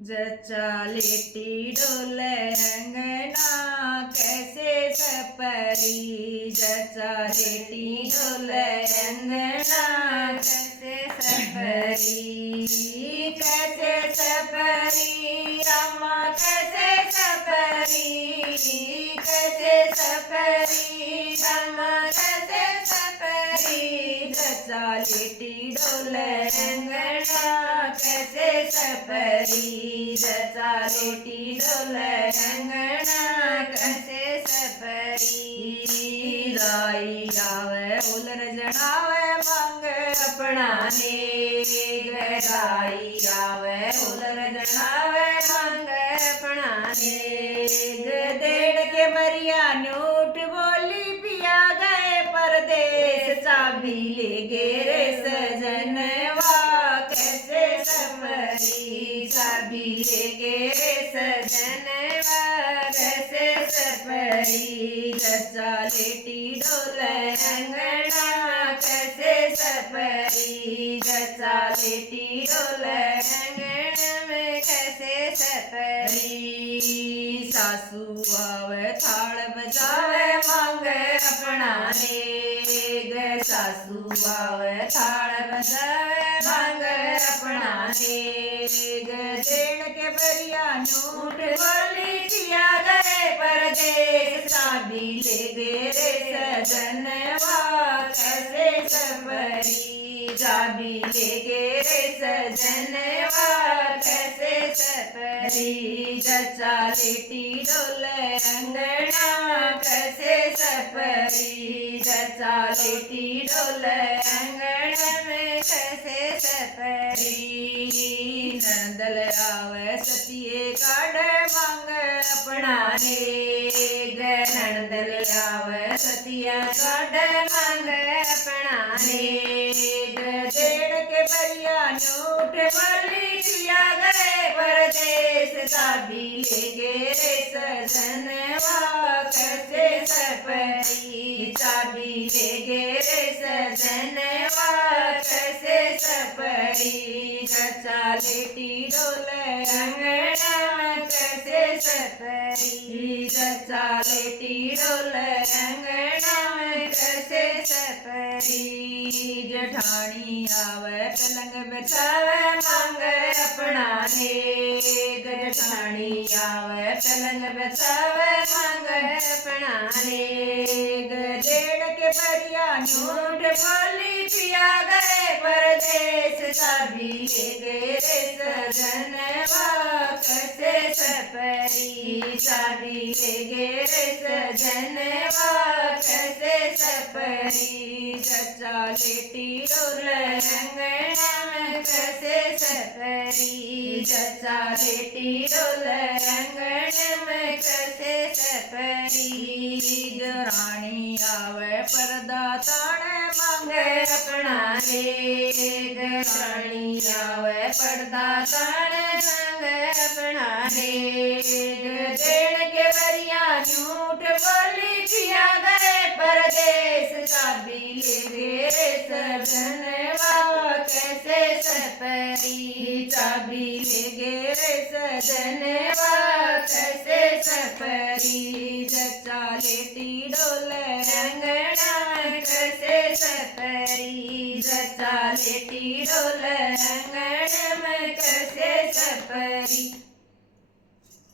जचा लेटी डोले अंगना कैसे सपरी। जचा लेटी डोले अंगना कैसे सपरी। कैसे सपरी रामा कैसे सपरी। कैसे सपरी रामा कैसे सपरी। जचा लेटी डोले अंगना कैसे सपरी। जचा लेटी डोले अंगना कैसे सपरी। दाई आवे उलर जनावे मांग अपना नेग। दाई आवे उलर जनावे मांग अपना नेग। देड़ के बरिया नूठ बोली पिया गए परदेस। चाबी ले गेरे सजनवा कैसे सपरी। चाबी ले गेरे सजनवा कैसे सपरी। जचा लेटी डोले अंगना कैसे सपरी। जचा लेटी डोले अंगना में कैसे सपरी। सासू आवे थाल बजावे मांग अपना नेग। सासू आवे थाल बजावे मांग अपना नेग। देड़ के बरिया नूठ बोली पिया गए परदेस। चाबी ले गेरे सजनवा कैसे सपरी। चाबी ले गेरे सजनवा कैसे सपरी। जचा लेटी डोले अंगना कैसे सपरी। जचा लेटी डोले अंगना में कैसे सपरी। नंदल आवे सतिये काढ़ मांग अपना नेग। नंदल आवे सतिया काढ़ मांग अपना नेग। देड़ के बरिया नूठ बोली पिया गए परदेस। चाबी ले गेरे सजनवा कैसे सपरी। चाबी ले गेरे सजनवा कैसे सपरी। जचा लेटी डोले अंगना कैसे सपरी। जचा लेटी डोले अंगना कैसे सपरी। जेठानी आवे पलंग बिछावे मांग अपना नेग। जेठानी आवे पलंग बिछावे मांग अपना नेग। देड़ के बरिया नूठ बोली पिया गए परदेस। चाबी ले गेरे सजनवा कैसे सपरी। चाबी ले गेरे सजनवा कैसे सपरी। जचा लेटी डोले अंगना में कैसे सपरी। जचा लेटी डोले अंगना में कैसे सपरी। रानी आवे पर्दा ताने मांगे अपना नेग। रानी आवे पर्दा ताने मांगे अपना नेग। देड़ के बरिया झूठ बोली पिया गए परदेस। चाबी ले गेरे सजनवा कैसे सपरी। चाबी ले गेरे सजनवा कैसे सपरी। जचा लेटी डोले अंगना कैसे सपरी। जचा लेटी डोले अंगना में कैसे सपरी।